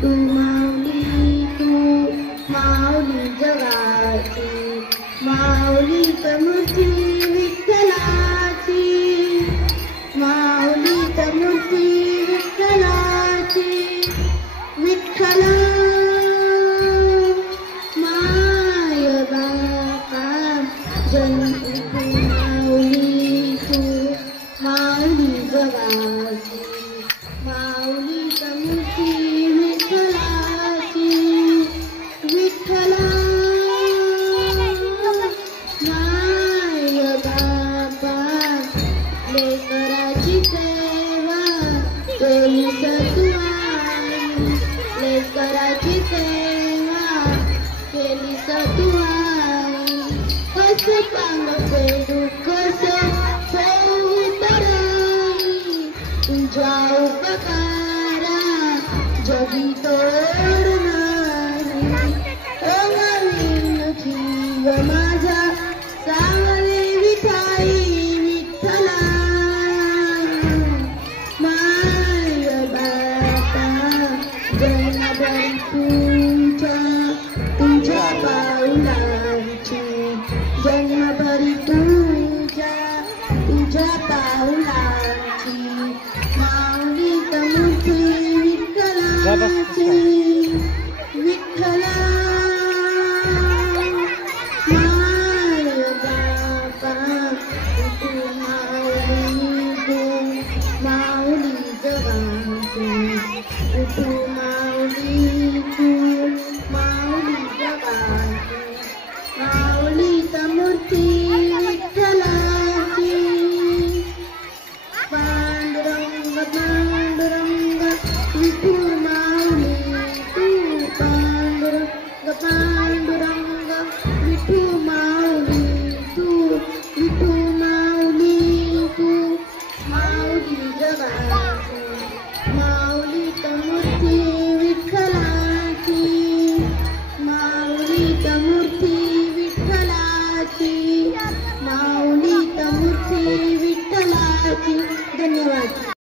तू माऊली जगाची, माऊली मूर्ती विठ्ठलाची, माऊली मूर्ती विठ्ठलाची, विठ्ठला माय बापा जन्म माऊली तू माऊली जगाची, माऊली मूर्ती विठ्ठलाची, विठ्ठला माय बापा लेकराची सेवा केलीस तू आई, लेकराची सेवा केलीस तू आई, कसं पांग फेडू कसं होऊ तराई, तुझ्या उपकारा जगी तोड नाही, जीव माझा सावले विठाई विठ्ठला माय बापा जन्मभर तुझ्या पाऊलांची, जन्मभरी तुझ्या पाऊलांची, माऊली मूर्ती विठ्ठलाची, विठ्ठला माय बापा तू माऊली जगाची, तू माऊली जगाची, माऊली मूर्ती विठ्ठलाची, पांडुरंग पांडुरंग विठू माऊली तू, पांडुरंग पांडुरंग विठू माऊली